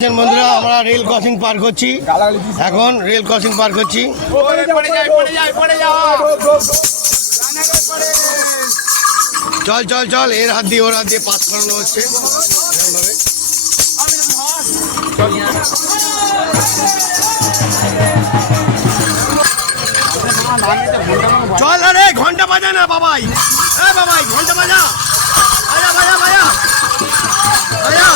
বন্ধুরা আমরা rail crossing পার করছি এখন রেল ক্রসিং পার করছি চল চল চল এর হাত দিয়ে ওর হাত দিয়ে পাস করানো হচ্ছে চল আরে ঘন্টা বাজা না বাবাই বাবাই ঘন্টা বাজা বাজা বাজা বাজা বাজা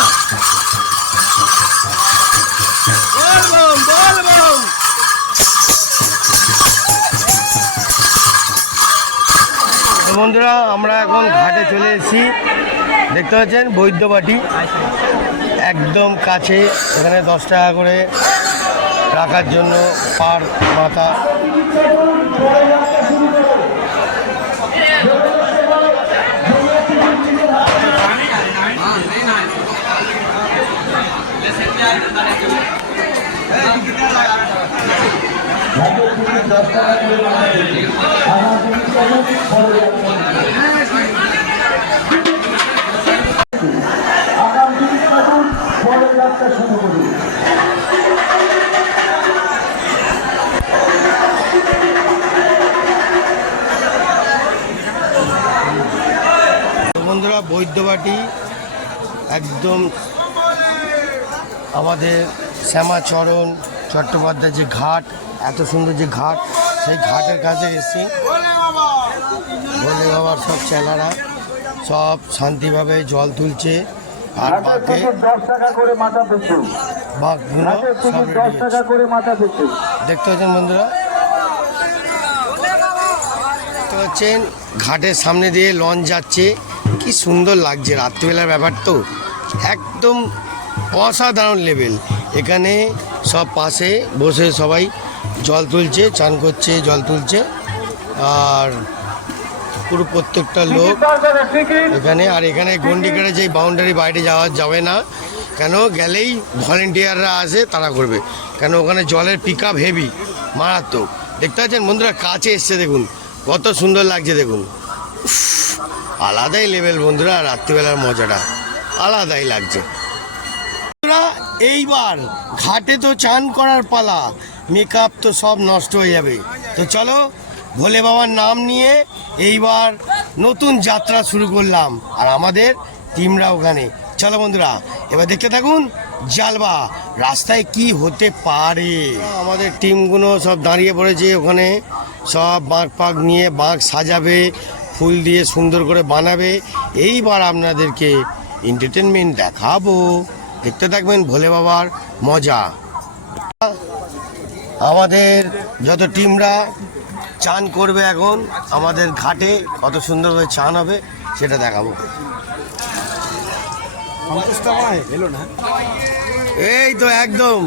বন্ধুরা আমরা এখন ঘাটে চলে এসেছি দেখতে পাচ্ছেন বৈদ্যবাটি একদম কাছে এখানে 10 টাকা করে রাখার জন্য পার মাথা বন্ধুরা বৈদ্যবাটি একদম আমাদের শ্যামাচরণ চট্টোপাধ্যায় যে ঘাট এত সুন্দর যে ঘাট সেই ঘাটের কাছে এসেছি ভোলে বাবার সব চেলারা সব শান্তিভাবে জল তুলছে আর বাঘগুলো সব দেখতে পাচ্ছেন বন্ধুরা দেখতে পাচ্ছেন ঘাটের সামনে দিয়ে লঞ্চ যাচ্ছে কি সুন্দর লাগছে রাত্রিবেলার ব্যাপার তো একদম অসাধারণ লেভেল এখানে সব পাশে বসে সবাই জল তুলছে চান করছে জল তুলছে আর পুরো প্রত্যেকটা লোক এখানে আর এখানে গন্ডিকারে যেই বাউন্ডারি বাইরে যাওয়া যাবে না কেন গেলেই ভলেন্টিয়াররা আসে তারা করবে কেন ওখানে জলের পিক আপ হেভি মারাত্মক দেখতে পাচ্ছেন বন্ধুরা কাছে এসছে দেখুন কত সুন্দর লাগছে দেখুন আলাদাই লেভেল বন্ধুরা রাত্রিবেলার মজাটা আলাদাই লাগছে এইবার ঘাটে তো চান করার পালা মেকআপ তো সব নষ্ট হয়ে যাবে তো চলো ভোলে বাবার নাম নিয়ে এইবার নতুন যাত্রা শুরু করলাম আর আমাদের টিমরা ওখানে চলো বন্ধুরা এবার দেখতে থাকুন জালবা রাস্তায় কি হতে পারে আমাদের টিমগুলো সব দাঁড়িয়ে পড়েছে ওখানে সব বাঁক পাক নিয়ে বাঁক সাজাবে ফুল দিয়ে সুন্দর করে বানাবে এইবার আপনাদেরকে এন্টারটেনমেন্ট দেখাবো দেখতে থাকবেন ভোলে বাবার মজা আমাদের যত টিমরা চান করবে এখন আমাদের ঘাটে কত সুন্দরভাবে চান হবে সেটা দেখাবো এই তো একদম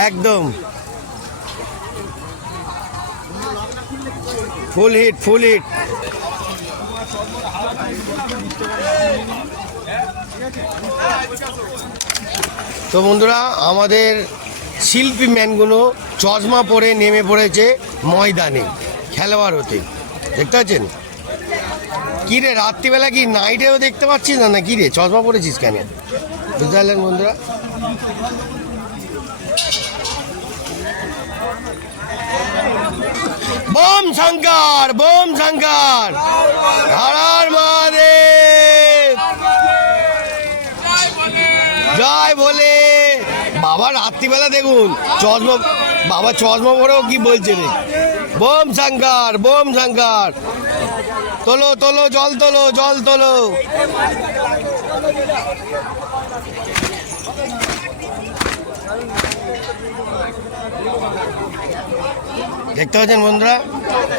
একদম ফুল হিট ফুল হিট তো বন্ধুরা আমাদের শিল্পী ম্যানগুলো চশমা পরে নেমে পড়েছে ময়দানে খেলোয়াড় হতে দেখতে পাচ্ছেন কী রে রাত্রিবেলা কি নাইটেও দেখতে পাচ্ছিস না কি রে চশমা পরেছিস কেন বুঝতে পারলেন বন্ধুরা বোম শঙ্কর হর হর মহাদেব জয় ভোলে বাবা রাত্রিবেলা দেখুন চশমা পরেও কি বলছে রে বোম শঙ্কর তোলো তোলো জল তোলো দেখতে পাচ্ছেন বন্ধুরা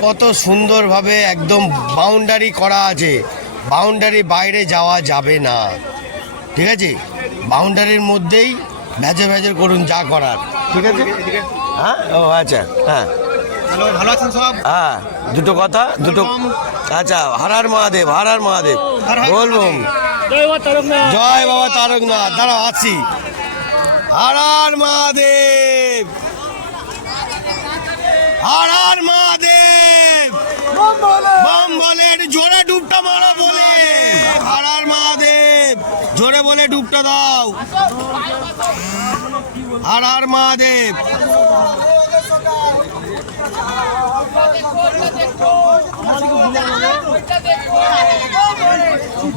কত সুন্দরভাবে একদম বাউন্ডারি করা আছে বাউন্ডারি বাইরে যাওয়া যাবে না ঠিক আছে বাউন্ডারির মধ্যেই ভেজর করুন যা করার ঠিক আছে হ্যাঁ ও আচ্ছা হ্যাঁ ভালো আছেন সব হ্যাঁ দুটো কথা দুটো আচ্ছা হর হর মহাদেব বলবো জয় বাবা তারকনাথ দাঁড়াও আছি হর হর মহাদেব হর হর মহাদেব, বম বলে একটু জোরে ডুবটা মারো বলে, হর হর মহাদেব জোরে বলে ডুবটা দাও, হর হর মহাদেব।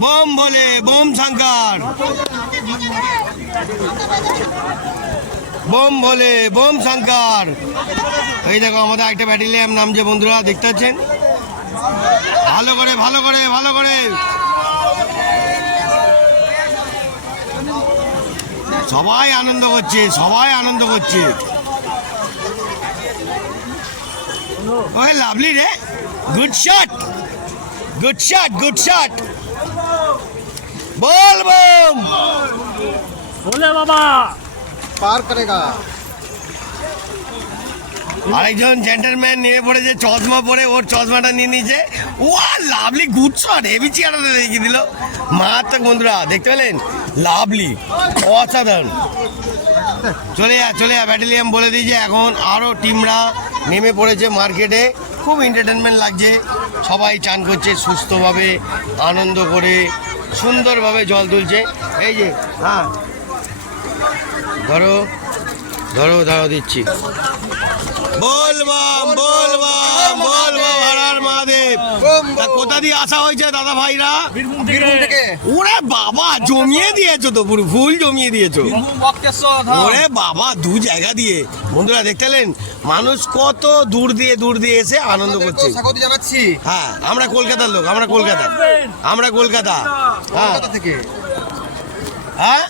বম বলে বম শঙ্কর, বম বলে বম শঙ্কর। এই দেখো আমাদের একটা ব্যাটালিয়ান নামছে বন্ধুরা, দেখতে পাচ্ছেন? ভালো করে ভালো করে ভালো করে সবাই আনন্দ করছে, সবাই আনন্দ করছে। ওই লাভলি রে, good shot, good shot, good shot. বল বম बोले बाबा पार करेगा। আরেকজন জেন্টলম্যান নেমে পড়েছে চশমা পরে, ওর চশমাটা নিয়ে নিয়েছে। ওয়া লাভলি গুড শট, হেভি চেয়ারটা রেখে দিল, মারাত্মক বন্ধুরা দেখতে পেলেন? লাভলি, অসাধারণ। চলে যা চলে যা, ব্যাটালিয়ান বলে দিয়েছে। এখন আরও টিমরা নেমে পড়েছে মার্কেটে, খুব এন্টারটেনমেন্ট লাগছে, সবাই চান করছে সুস্থভাবে, আনন্দ করে সুন্দরভাবে জল তুলছে। এই যে হ্যাঁ ধরো ধরো ধরো দিচ্ছি। বলবাম বলবাম বলবাম, হর হর মহাদেব। তা কোথা দিয়ে আসা হয়েছে দাদা ভাইরা? বীরভূম বীরভূম থেকে। ওরে বাবা জমিয়ে দিয়েছো তো, পুরো ফুল জমিয়ে দিয়েছো। ওরে বাবা, দু জায়গা দিয়ে বন্ধুরা দেখতে পেলেন? মানুষ কত দূর দিয়ে এসে আনন্দ করছে। স্বাগত জানাচ্ছি হ্যাঁ আমরা কলকাতার লোক, আমরা কলকাতা, আমরা কলকাতা। হ্যাঁ কলকাতা থেকে। হ্যাঁ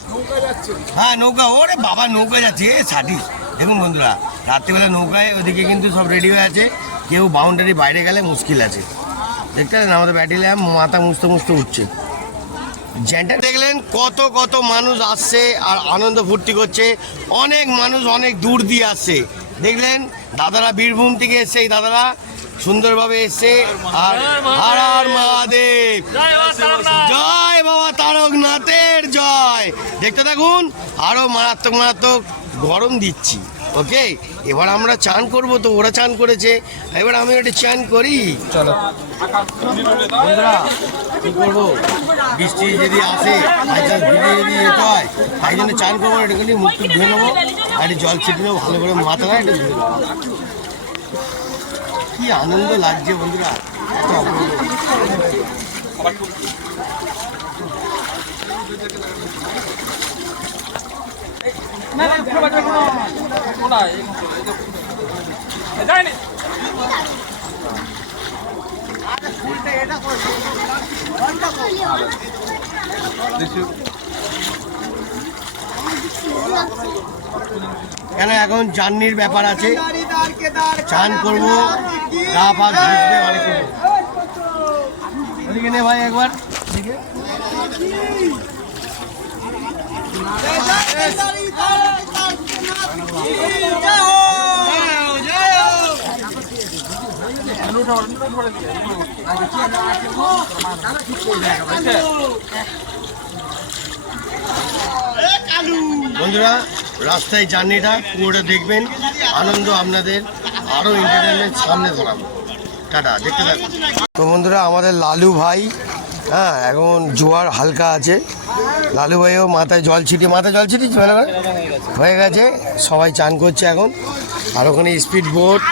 হ্যাঁ নৌকা, ওরে বাবা নৌকা যাচ্ছে সাটি। দেখুন বন্ধুরা, রাত্রিবেলা নৌকায় ওদিকে কিন্তু সব রেডি হয়ে আছে, কেউ বাউন্ডারি বাইরে গেলে মুশকিল আছে। দেখতে পেলেন আমাদের ব্যাটালিয়ান মাথা মুছতে মুছতে উঠছে। জেন্টার দেখলেন কত কত মানুষ আসছে আর আনন্দ ফুর্তি করছে। অনেক মানুষ অনেক দূর দিয়ে আসছে, দেখলেন দাদারা বীরভূম থেকে এসছে, এই দাদারা সুন্দরভাবে এসছে। আর হর হর মহাদেব, জয় বাবা তারকনাথের জয়। দেখতে থাকুন, আরো মারাত্মক মারাত্মক গরম দিচ্ছি। ওকে, এবার আমরা চান করব, তো ওরা চান করেছে, এবার আমি একটা চান করি। চলো বন্ধুরা কি করবো, বৃষ্টি যদি আসে, ভিজে যদি যেতে হয়, তাই জন্য চান করবো, একটুখানি মুখ টুক ধুয়ে নেবো, আর একটু জল ছিটে নেবো ভালো করে, মাথাটা একটু ধুয়ে নেবো। কি আনন্দ লাগছে বন্ধুরা, এত অপূর্ব। কেন এখন জার্নির ব্যাপার আছে, চান করবো, গা পা ঘুষবে অনেক কিছু। ওদিকে নে ভাই একবার, এদিকে। বন্ধুরা রাস্তায় জার্নিটা পুরোটা দেখবেন, আনন্দ আপনাদের আরও এন্টারটেনমেন্ট সামনে ধরাবো। টাটা, দেখতে থাকুন। তো বন্ধুরা আমাদের লালু ভাই, হ্যাঁ এখন জোয়ার হালকা আছে, লালু ভাইও মাথায় জল ছিটিয়ে ভালো করে হয়ে গেছে, সবাই চান করছে এখন। আর ওখানে স্পিড বোট,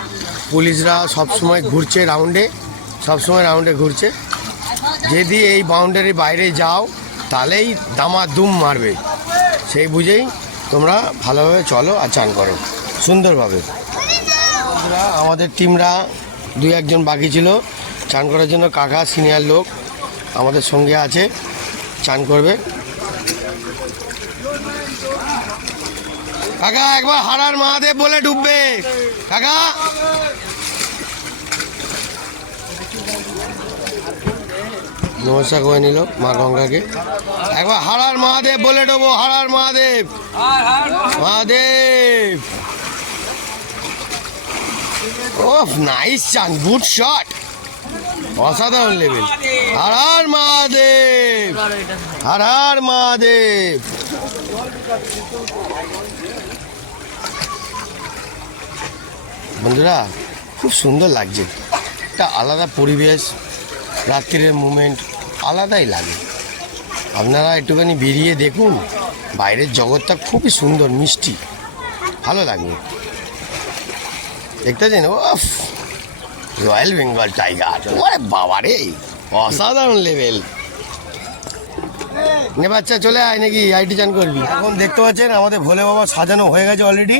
পুলিশরা সবসময় ঘুরছে রাউন্ডে, সবসময় রাউন্ডে ঘুরছে। যদি এই বাউন্ডারির বাইরে যাও তাহলেই দামাদুম মারবে, সেই বুঝেই তোমরা ভালোভাবে চলো আর চান করো সুন্দরভাবে। বন্ধুরা আমাদের টিমরা দুই একজন বাকি ছিল চান করার জন্য, কাকা সিনিয়র লোক আমাদের সঙ্গে আছে, চান করবে। কাকা একবার হর হর মহাদেব বলে ডুববে, কাকা নমস্কার করে নিল মা গঙ্গাকে। একবার হর হর মহাদেব বলে ডুবো, হর হর মহাদেব, মহাদেব। ওহ নাইস চান, গুড শট, অসাধারণ লেভেল। হর হর মহাদেব, হর হর মহাদেব। বন্ধুরা খুব সুন্দর লাগছে, একটা আলাদা পরিবেশ, রাত্রির মুভমেন্ট আলাদাই লাগে। আপনারা একটুখানি বেরিয়ে দেখুন, বাইরের জগৎটা খুবই সুন্দর, মিষ্টি, ভালো লাগবে। দেখতে পাচ্ছেন, ও রয়্যাল বেঙ্গল টাইগার, ওরে বাবা রে, অসাধারণ লেভেল। নে বাচ্চা চলে আয়, নাকি আইটি চান করবি? এখন দেখতে পাচ্ছেন আমাদের ভোলে বাবা সাজানো হয়ে গেছে অলরেডি,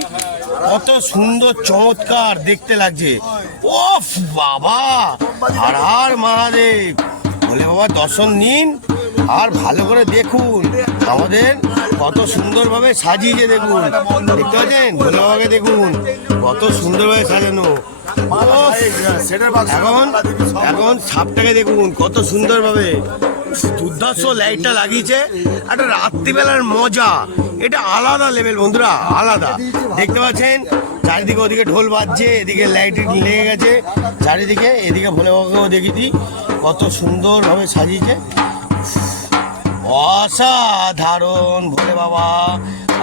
কত সুন্দর চমৎকার দেখতে লাগছে। ওফ বাবা, হর হর মহাদেব। ভোলে বাবা দর্শন নিন আর ভালো করে দেখুন আমাদের কত সুন্দরভাবে সাজিয়েছে। দেখুন, দেখতে পাচ্ছেন ভোলে বাবাকে, দেখুন কত সুন্দরভাবে সাজানো। এখন এখন সাপটাকে দেখুন কত সুন্দরভাবে দুর্ধর্ষ লাইটটা লাগিয়েছে। একটা রাত্রিবেলার মজা, এটা আলাদা লেভেল বন্ধুরা, আলাদা। দেখতে পাচ্ছেন চারিদিকে, ওদিকে ঢোল বাজছে, এদিকে লাইট লেগে গেছে চারিদিকে, এদিকে ভোলে বাবাকেও দেখিয়ে দিই কত সুন্দরভাবে সাজিয়েছে। অসাধারণ ভোলে বাবা,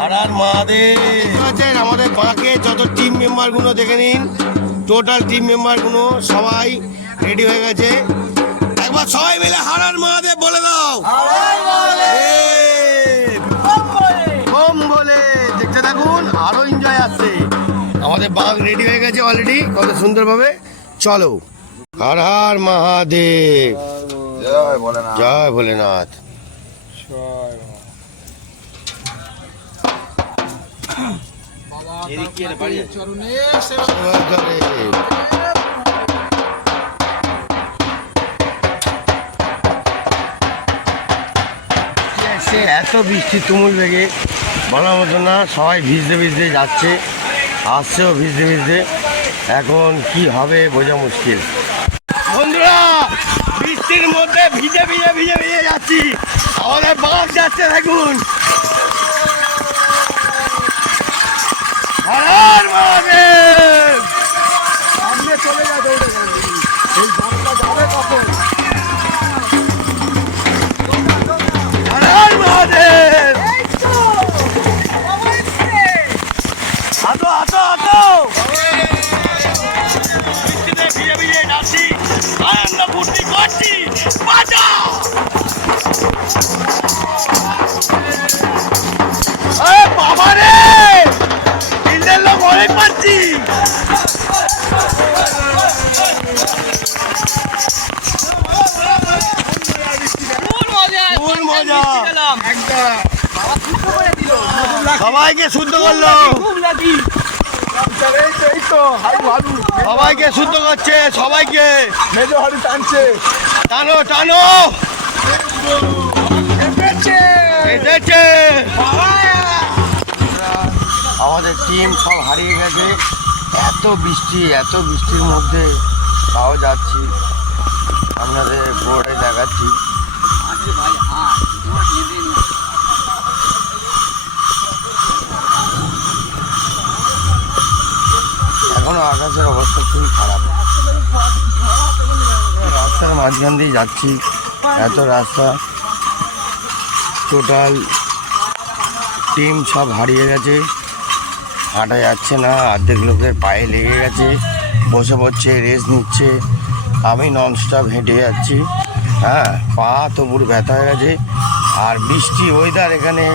আর আর মহাদেব। আছেন আমাদের বাঁকে যত টিম মেম্বারগুলো দেখে নিন, টোটাল টিম মেম্বারগুলো সবাই রেডি হয়ে গেছে। একবার সবাই মিলে হর হর মহাদেব বলে দাও। ওম বলে দেখতে থাকুন, আরো এনজয় আসছে। আমাদের বাঘ রেডি হয়ে গেছে অলরেডি কত সুন্দরভাবে। চলো, হর হর মহাদেব, জয় ভোলেনাথ। এত বৃষ্টি তুমুল বেগে বলার মতো না, সবাই ভিজতে ভিজতে যাচ্ছে, আসছেও ভিজতে ভিজতে। এখন কি হবে বোঝা মুশকিল। বন্ধুরা বৃষ্টির মধ্যে ভিজে ভিজে ভিজে ভিজে যাচ্ছি, আমাদের বাস যাচ্ছে দেখুন। হর হর মহাদেব। সামনে চলে যাবে, এই গানটা যাবে কখন? হর হর মহাদেব। আসো আসো আসো, বৃষ্টিতে ভিজে ভিজে যাচ্ছি, আনন্দ ফুর্তি করছি, বাঁচাও। বাবা রে, দিল্লির লোক অনেক পাচ্ছি। মজা সবাইকে শুদ্ধ করলো, সবাইকে শুদ্ধ করছে, সবাইকে মেজহারি টানছে, টানো টানো, এসেছে। আমাদের টিম সব হারিয়ে গেছে, এত বৃষ্টি, এত বৃষ্টির মধ্যে তাও যাচ্ছি, আপনাদের বোর্ডে দেখাচ্ছি। এখনো আকাশের অবস্থা খুবই খারাপ, রাস্তার মাঝখান দিয়ে যাচ্ছি, এত রাস্তা, টোটাল টিম সব হারিয়ে গেছে, হাঁটা যাচ্ছে না, অর্ধেক লোকের পায়ে লেগে গেছে, বসে পড়ছে, রেস্ট নিচ্ছে। আমি ননস্টপ হেঁটে যাচ্ছি, হ্যাঁ, পা তো পুরো ব্যথা হয়ে গেছে। আর বৃষ্টি ওয়েদার, এখানে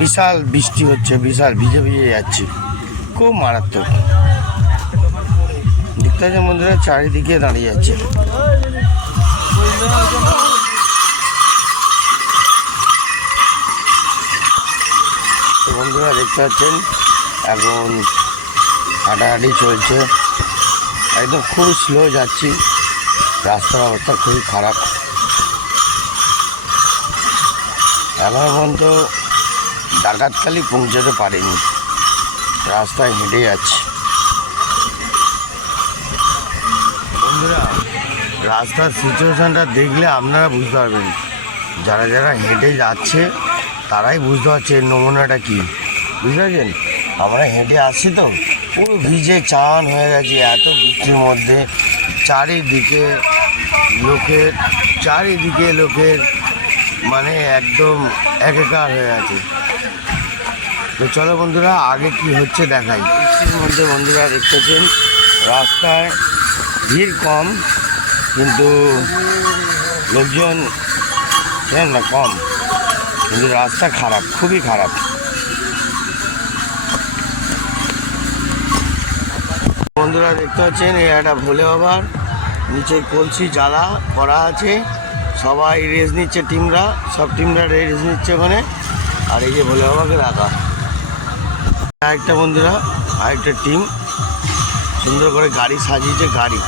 বিশাল বৃষ্টি হচ্ছে, বিশাল ভিজে ভিজে যাচ্ছি, খুব মারাত্মক। দেখতে পাচ্ছেন বন্ধুরা চারিদিকে দাঁড়িয়ে যাচ্ছে। তো বন্ধুরা দেখতে পাচ্ছেন এখন হাঁটাহাঁটি চলছে, একদম খুব স্লো যাচ্ছি, রাস্তার অবস্থা খুবই খারাপ। এখনো পর্যন্ত ডাকাতখালি পৌঁছাতে পারিনি, রাস্তায় হেঁটে যাচ্ছি। বন্ধুরা রাস্তার সিচুয়েশানটা দেখলে আপনারা বুঝতে পারবেন, যারা যারা হেঁটে যাচ্ছে তারাই বুঝতে পারছে এর নমুনাটা কী, বুঝতে পারছেন। আমরা হেঁটে আসছি তো পুরো ভিজে চান হয়ে গেছে, এত বৃষ্টির মধ্যে চারিদিকে লোকের মানে একদম একাকার হয়ে আছে। তো চলো বন্ধুরা আগে কি হচ্ছে দেখাই। বৃষ্টির মধ্যে বন্ধুরা দেখতেছেন রাস্তায় ভিড় কম, কিন্তু লোকজন জানেন না কম, কিন্তু রাস্তা খারাপ, খুবই খারাপ। বন্ধুরা দেখতে পাচ্ছেন এই একটা ভোলে বাবার নিচে কলসি জ্বালা করা আছে, সবাই রেস নিচ্ছে, টিমরা সব টিমরা রেস নিচ্ছে ওখানে। আর এই যে ভোলে বাবাকে রাখা আরেকটা বন্ধুরা, আরেকটা টিম সুন্দর করে গাড়ি সাজিয়েছে। গাড়ি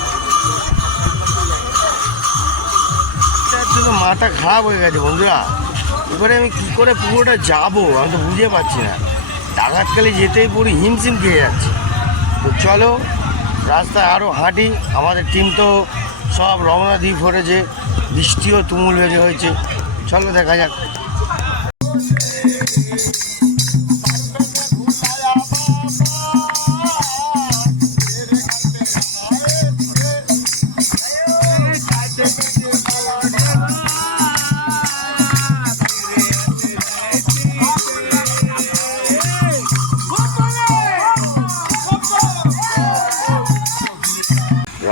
তো মাথা খারাপ হয়ে গেছে বন্ধুরা, এবারে আমি কী করে পুরোটা যাবো আমি তো বুঝে পাচ্ছি না। ডাকাতকালি যেতেই পুরো হিমশিম খেয়ে যাচ্ছে। তো চলো রাস্তায় আরও হাঁটি। আমাদের টিম তো সব রওনা দিয়ে পড়েছে, বৃষ্টিও তুমুল বেজে হয়েছে। চলো দেখা যাক।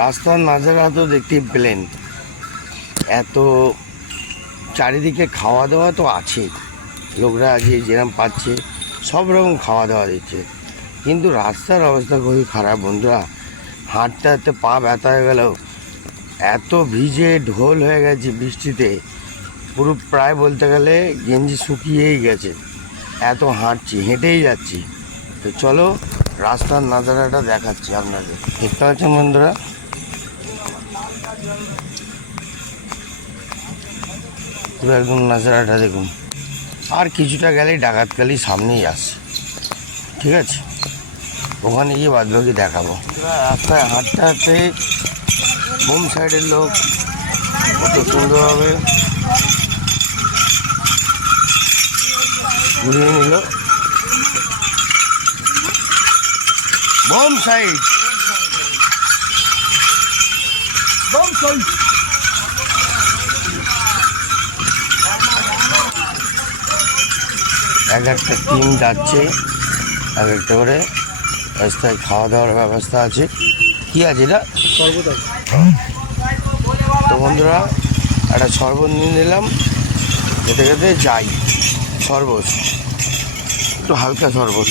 রাস্তার নাজারা তো দেখতেই পেলেন, এত চারিদিকে খাওয়া দাওয়া তো আছে, লোকরা আজকে যেরকম পাচ্ছে সব রকম খাওয়া দাওয়া দিচ্ছে, কিন্তু রাস্তার অবস্থা খুবই খারাপ বন্ধুরা। হাঁটতে হাঁটতে পা ব্যথা হয়ে গেল, এত ভিজে ঢোল হয়ে গেছে বৃষ্টিতে, পুরো প্রায় বলতে গেলে গেঞ্জি শুকিয়েই গেছে, এত হাঁটছি, হেঁটেই যাচ্ছি। তো চলো রাস্তার নাজারাটা দেখাচ্ছি আপনাদের। দেখতে পাচ্ছেন বন্ধুরা, পুরো একদম নাজারাটা দেখুন। আর কিছুটা গেলেই ডাকাতকালি সামনেই আসছে, ঠিক আছে, ওখানে গিয়ে বাদবাকি দেখাবো। রাস্তায় হাঁটতে হাঁটতে বোম সাইডের লোক কত সুন্দরভাবে ঘুরিয়ে নিল। বোম সাইড এক একটা টিম যাচ্ছে, এক একটা করে রাস্তায় খাওয়া দাওয়ার ব্যবস্থা আছে। কি আছে এটা? শরবত আছে। তো বন্ধুরা একটা শরবত নিয়ে নিলাম, খেতে খেতে যাই। শরবত একটু হালকা শরবত।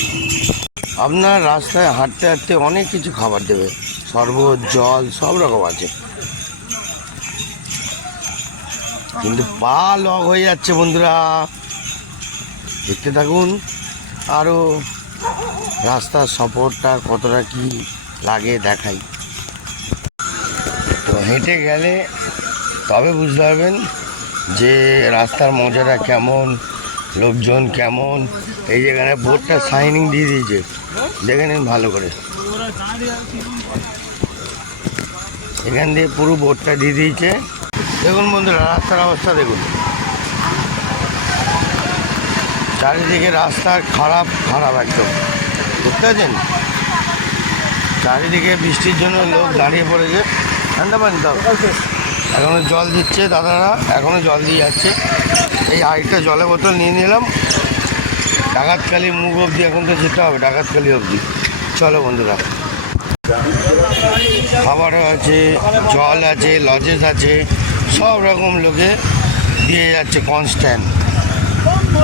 আপনার রাস্তায় হাঁটতে হাঁটতে অনেক কিছু খাবার দেবে, শরবত, জল সব রকম আছে, কিন্তু পা লক হয়ে যাচ্ছে বন্ধুরা। দেখতে থাকুন, আরও রাস্তার সফরটা কতটা কি লাগে দেখাই। তো হেঁটে গেলে তবে বুঝতে পারবেন যে রাস্তার মজাটা কেমন, লোকজন কেমন। এই যেখানে বোর্ডটা সাইনিং দিয়ে দিয়েছে, দেখে নিন ভালো করে, এখান দিয়ে পুরো বোর্ডটা দিয়ে দিয়েছে। দেখুন বন্ধুরা রাস্তার অবস্থা দেখুন, চারিদিকে রাস্তা খারাপ খারাপ একদম, দেখতে পাচ্ছেন। চারিদিকে বৃষ্টির জন্য লোক দাঁড়িয়ে পড়েছে, ঠান্ডা পানি তো এখনও জল দিচ্ছে দাদারা, এখনও জল দিয়ে যাচ্ছে। এই আরেকটা জলের বোতল নিয়ে নিলাম, ডাকাতকালি মুখ অবধি এখন তো যেতে হবে, ডাকাতকালি অবধি। চলো বন্ধুরা, খাবারও আছে, জল আছে, লজেস আছে, সব রকম লোকে দিয়ে যাচ্ছে কনস্ট্যান্ট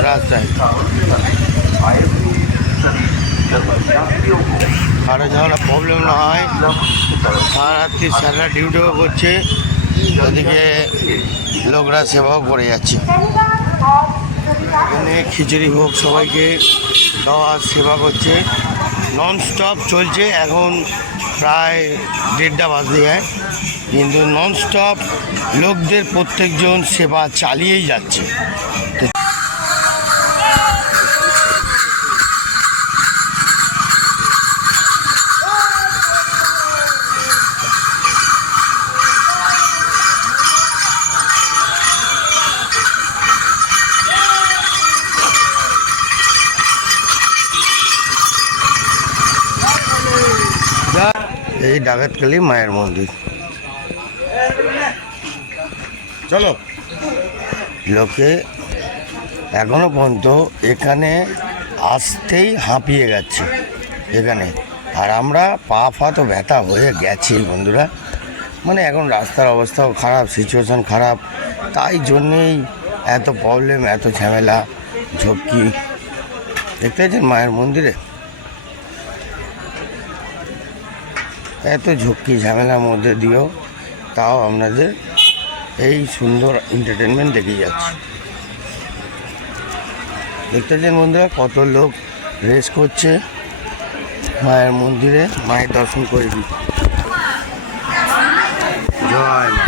রাস্তায়। কারো যেন প্রবলেম না হয়, সারা রাত্রি স্যাররা ডিউটিও করছে, ওদিকে লোকরা সেবাও করে যাচ্ছে। এখানে খিচুড়ি ভোগ সবাইকে দেওয়া সেবা করছে, নন স্টপ চলছে। এখন প্রায় 1:30 বাজতে যায়, কিন্তু নন স্টপ লোকদের প্রত্যেকজন সেবা চালিয়েই যাচ্ছে। এই ডাকাতকালী মায়ের মন্দির, চলো। লোকে এখনো পর্যন্ত এখানে আসতেই হাঁপিয়ে যাচ্ছে এখানে, আর আমরা পা ফা তো ব্যথা হয়ে গেছি বন্ধুরা। মানে এখন রাস্তার অবস্থাও খারাপ, সিচুয়েশন খারাপ, তাই জন্যেই এত প্রবলেম, এত ঝামেলা, ঝক্কি। দেখতে পাচ্ছেন মায়ের মন্দিরে এত ঝক্কি ঝামেলার মধ্যে দিয়েও তাও আপনাদের এই সুন্দর এন্টারটেনমেন্ট দেখিয়ে যাচ্ছে। দেখতে পাচ্ছেন বন্ধুরা কত লোক রেস করছে মায়ের মন্দিরে, মায়ের দর্শন করে দিই। জয় মা।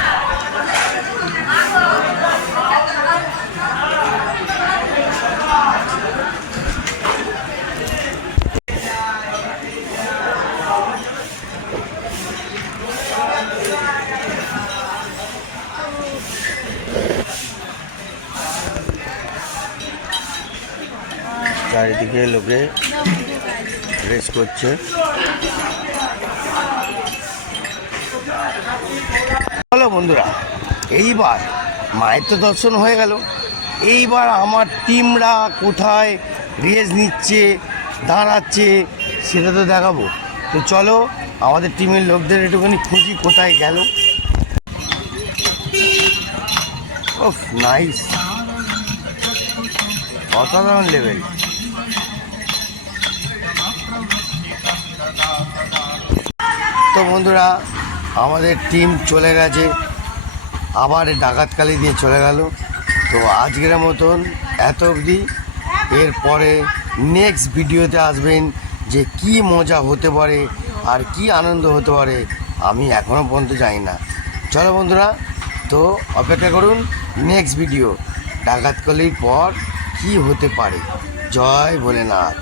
চারিদিকে লোকে রেস করছে। হ্যালো বন্ধুরা, এইবার মায়ের তো দর্শন হয়ে গেল, এইবার আমার টিমরা কোথায় রেস নিচ্ছে, দাঁড়াচ্ছে সেটা তো দেখাবো। তো চলো আমাদের টিমের লোকদের একটুখানি খুঁজি কোথায় গেল। ওহ নাইস, অসাধারণ লেভেল। তো বন্ধুরা আমাদের টিম চলে গেছে, আবার ডাকাতকালি দিয়ে চলে গেল। তো আজকের মতন এত অবধি, এরপরে নেক্সট ভিডিওতে আসবেন যে কি মজা হতে পারে আর কি আনন্দ হতে পারে আমি এখনও পর্যন্ত জানি না। চলো বন্ধুরা, তো অপেক্ষা করুন নেক্সট ভিডিও, ডাকাতকালির পর কি হতে পারে। জয় ভোলেনাথ।